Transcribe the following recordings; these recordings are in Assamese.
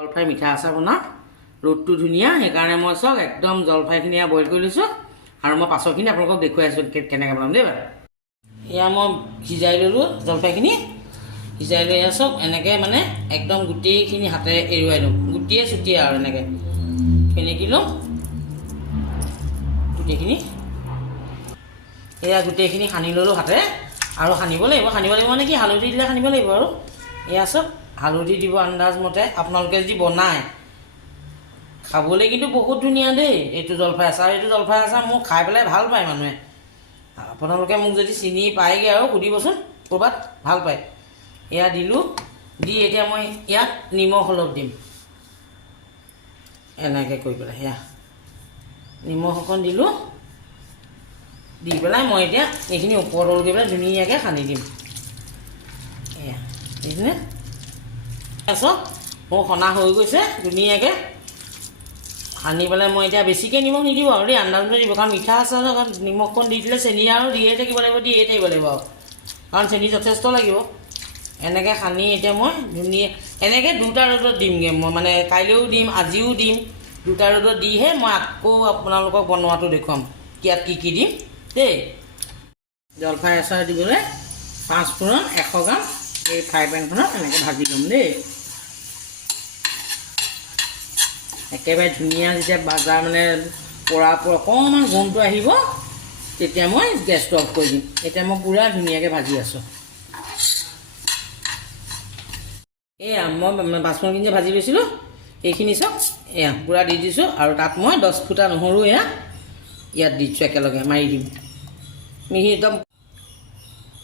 জলফাই মিঠা আচাৰ বনাওঁ ৰ'দটো ধুনীয়া সেইকাৰণে মই চাওক একদম জলফাইখিনি বইল কৰি লৈছোঁ আৰু মই পাছৰখিনি আপোনালোকক দেখুৱাই আছোঁ কেনেকৈ বনাম দেই বাৰু এয়া মই সিজাই ল'লোঁ জলফাইখিনি সিজাই লৈ চাওক এনেকৈ মানে একদম গোটেইখিনি হাতেৰে এৰুৱাই লওঁ গুটিয়ে চুটিয়ে আৰু এনেকৈ ফেনেকি লওঁ গোটেইখিনি এয়া গোটেইখিনি সানি ল'লোঁ হাতেৰে আৰু সানিব লাগিব মানে কি হালধি দিলে সানিব লাগিব আৰু এয়া চাওক হালধি দিব আন্দাজ মতে আপোনালোকে যদি বনায় খাবলৈ কিন্তু বহুত ধুনীয়া দেই এইটো জলফাই আচাৰ মোক খাই পেলাই ভাল পায় মানুহে আপোনালোকে মোক যদি চিনি পায়গৈ আৰু সুধিবচোন ক'ৰবাত ভাল পায় এয়া দিলোঁ দি এতিয়া মই ইয়াত নিমখ অলপ দিম এনেকৈ কৰি পেলাই এয়া নিমখ অকণ দিলোঁ দি পেলাই মই এতিয়া এইখিনি ওপৰত কৰি পেলাই ধুনীয়াকৈ সানি দিম এয়া দেখিছেনে চাওক মোৰ সনা হৈ গৈছে ধুনীয়াকৈ সানি পেলাই মই এতিয়া বেছিকৈ নিমখ নিদিব আৰু দেই আন্দাজতে দিব কাৰণ মিঠা আচাৰ নিমখখন দি দিলে চেনি আৰু দিয়ে থাকিব লাগিব আৰু কাৰণ চেনি যথেষ্ট লাগিব এনেকৈ সানি এতিয়া মই ধুনীয়া এনেকৈ দুটা ৰ'দত দিমগৈ মই মানে কাইলৈও দিম আজিও দিম দুটা ৰ'দত দিহে মই আকৌ আপোনালোকক বনোৱাটো দেখুৱাম ইয়াত কি দিম দেই জলফাই আচাৰ দিবলৈ 5 ফুৰণ 100 গ্ৰাম এই ফ্ৰাই পেনখনত এনেকৈ ভাজি ল'ম দেই একেবাৰে ধুনীয়া যেতিয়া ভাজা মানে পৰা অকণমান গোন্ধটো আহিব তেতিয়া মই গেছটো অফ কৰি দিম এতিয়া মই পূৰা ধুনীয়াকৈ ভাজি আছোঁ এয়া মই বাচমতি যে ভাজি লৈছিলোঁ এইখিনি চাওক এয়া পূৰা দি দিছোঁ আৰু তাত মই 10 ফুটা নহৰু এয়া ইয়াত দিছোঁ একেলগে মাৰি দিম মিহি একদম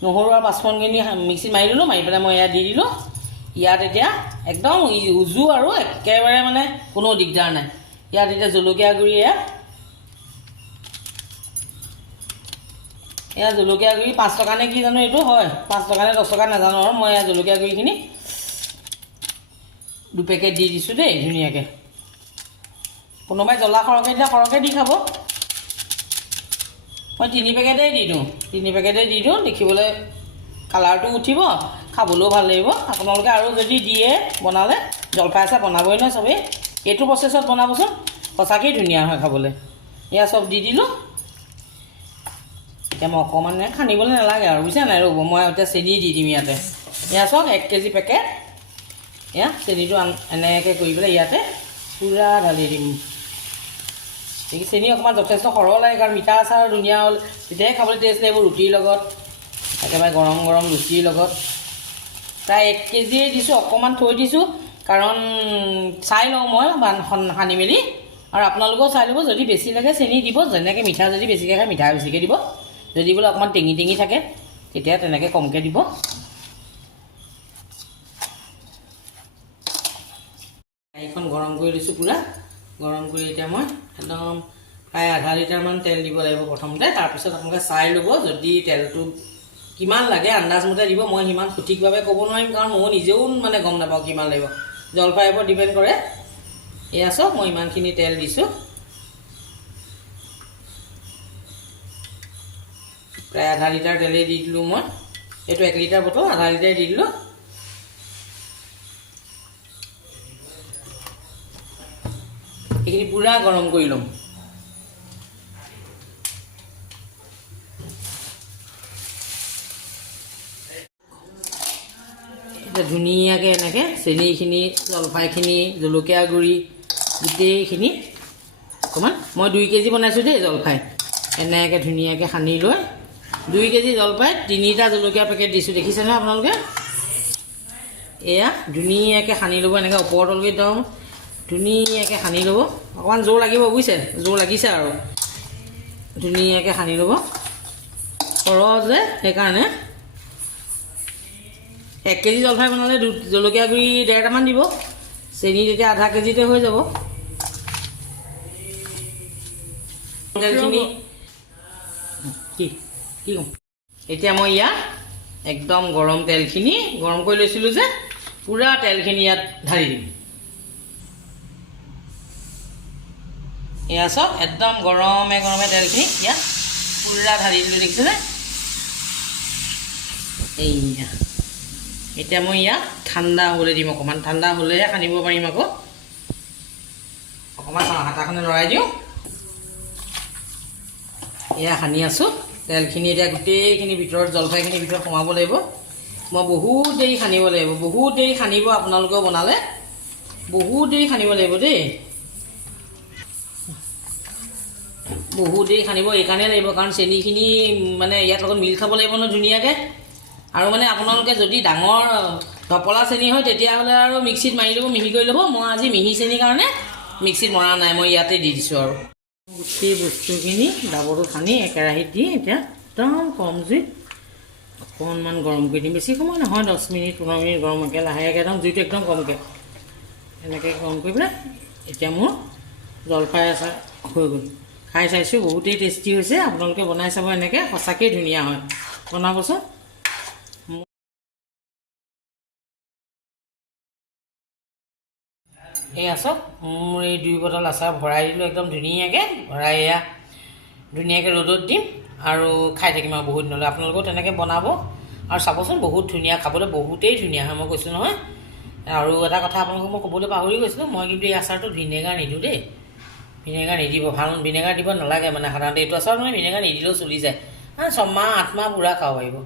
নহৰু আৰু পাঁচফোৰণখিনি মিক্সিত মাৰি দিলোঁ মাৰি পেলাই মই এয়া দি দিলোঁ ইয়াত এতিয়া একদম উজু আৰু একেবাৰে মানে কোনো দিগদাৰ নাই ইয়াত এতিয়া জলকীয়া গুড়ি এয়া জলকীয়া গুড়ি 5 টকা নে কি জানো এইটো হয় 5 টকা নে 10 টকা নাজানো আৰু মই এয়া জলকীয়া গুড়িখিনি 2 পেকেট দি দিছোঁ দেই ধুনীয়াকৈ কোনোবাই জ্বলা সৰহকৈ দিলে সৰহকৈ দি খাব মই 3 পেকেটেই দি দিওঁ দেখিবলৈ কালাৰটো উঠিব খাবলৈও ভাল লাগিব আপোনালোকে আৰু যদি দিয়ে বনালে জলফাই আচাৰ বনাবই নহয় চবেই এইটো প্ৰচেছত বনাবচোন সঁচাকেই ধুনীয়া হয় খাবলৈ এয়া চব দি দিলোঁ এতিয়া মই অকণমান খানিবলৈ নালাগে আৰু বুজিছা নাই ৰ'ব মই এতিয়া চেনি দি দিম ইয়াতে এয়া চাওক 1 কেজি পেকেট এয়া চেনিটো এনেকৈ কৰি পেলাই ইয়াতে পূৰা ঢালি দিম চেনি অকণমান যথেষ্ট সৰহ লাগে কাৰণ মিঠা আচাৰ ধুনীয়া হ'ল তেতিয়াহে খাবলৈ টেষ্ট লাগিব ৰুটিৰ লগত একেবাৰে গৰম গৰম ৰুটিৰ লগত প্ৰায় 1 কেজিয়ে দিছোঁ অকণমান থৈ দিছোঁ কাৰণ চাই লওঁ মই সানি মেলি আৰু আপোনালোকেও চাই ল'ব যদি বেছি লাগে চেনি দিব যেনেকৈ মিঠা যদি বেছিকৈ খায় মিঠা বেছিকৈ দিব যদি বোলে অকণমান টেঙি থাকে তেতিয়া তেনেকৈ কমকৈ দিব এইখন গৰম কৰি লৈছোঁ পূৰা গৰম কৰি এতিয়া মই একদম প্ৰায় আধা লিটাৰমান তেল দিব লাগিব প্ৰথমতে তাৰপিছত আপোনালোকে চাই ল'ব যদি তেলটো কিমান লাগে আন্দাজমতে দিব মই সিমান সঠিকভাৱে ক'ব নোৱাৰিম কাৰণ মই নিজেও মানে গম নাপাওঁ কিমান লাগিব জলফাইৰ ওপৰত ডিপেণ্ড কৰে এয়া চাওক মই ইমানখিনি তেল দিছোঁ প্ৰায় আধা লিটাৰ তেলেই দি দিলোঁ মই এইটো 1 লিটাৰ বটল আধা লিটাৰ দি দিলোঁ এইখিনি পূৰা গৰম কৰি ল'ম এতিয়া ধুনীয়াকৈ এনেকৈ চেনিখিনি জলফাইখিনি জলকীয়া গুড়ি গোটেইখিনি অকণমান মই 2 কেজি বনাইছোঁ দেই জলফাই এনেকৈ ধুনীয়াকৈ সানি লৈ 2 কেজি জলফাই 3টা জলকীয়া পেকেট দিছোঁ দেখিছে নহয় আপোনালোকে এয়া ধুনীয়াকৈ সানি ল'ব এনেকৈ ওপৰতলৈকে একদম ধুনীয়াকৈ সানি ল'ব অকণমান জোৰ লাগিব বুজিছে জোৰ লাগিছে আৰু ধুনীয়াকৈ সানি ল'ব সৰহ যে সেইকাৰণে 1 কেজি জলফাই বনালে জলকীয়া গুড়ি 1.5টামান দিব চেনি তেতিয়া আধা কেজিতে হৈ যাব তেলখিনি কি ক'ম এতিয়া মই ইয়াত একদম গৰম তেলখিনি গৰম কৰি লৈছিলোঁ যে পূৰা তেলখিনি ইয়াত ঢালি দিম এয়া চাওক একদম গৰমে তেলখিনি ইয়াত পূৰা ঢালি দিলোঁ দেখিছেনে এইয়া এতিয়া মই ইয়াত ঠাণ্ডা হ'বলৈ দিম অকণমান ঠাণ্ডা হ'লেহে সানিব পাৰিম আকৌ অকণমান হাতাখনে লৰাই দিওঁ এয়া সানি আছোঁ তেলখিনি এতিয়া গোটেইখিনি ভিতৰত জলফাইখিনি ভিতৰত সোমাব লাগিব মই বহুত দেৰি সানিব লাগিব বহুত দেৰি সানিব আপোনালোকেও বনালে বহুত দেৰি সানিব লাগিব দেই বহুত দেৰি সানিব এইকাৰণে লাগিব কাৰণ চেনিখিনি মানে ইয়াৰ লগত মিল খাব লাগিব ন ধুনীয়াকৈ আৰু মানে আপোনালোকে যদি ডাঙৰ ধপলা চেনি হয় তেতিয়াহ'লে আৰু মিক্সিত মাৰি ল'ব মিহি কৰি ল'ব মই আজি মিহি চেনিৰ কাৰণে মিক্সিত মৰা নাই মই ইয়াতে দি দিছোঁ আৰু গোটেই বস্তুখিনি ডাবৰটো সানি কেৰাহীত দি এতিয়া একদম কম জুইত অকণমান গৰম কৰি দিম বেছি সময় নহয় 10 মিনিট 15 মিনিট গৰমকৈ লাহেকৈ একদম জুইটো একদম কমকৈ এনেকৈ গৰম কৰি পেলাই এতিয়া মোৰ জলফাই আচাৰ হৈ গ'ল খাই চাইছোঁ বহুতেই টেষ্টি হৈছে আপোনালোকে বনাই চাব এনেকৈ সঁচাকৈ ধুনীয়া হয় বনাবচোন এই আছক মোৰ এই 2 বটল আচাৰ ভৰাই দিলোঁ একদম ধুনীয়াকৈ ভৰাই এয়া ধুনীয়াকৈ ৰ'দত দিম আৰু খাই থাকিম আৰু বহুত দিনলৈ আপোনালোকেও তেনেকৈ বনাব আৰু চাবচোন বহুত ধুনীয়া খাবলৈ বহুতেই ধুনীয়া হয় মই কৈছোঁ নহয় আৰু এটা কথা আপোনালোকক মই ক'বলৈ পাহৰি গৈছিলোঁ মই কিন্তু এই আচাৰটোত ভিনেগাৰ নিদিওঁ দেই ভিনেগাৰ নিদিব ভাল ভিনেগাৰ দিব নালাগে মানে সাধাৰণতে এইটো আচাৰ মানে ভিনেগাৰ নিদিলেও চলি যায় 6 মাহ 8 মাহ পুৰা খাব পাৰিব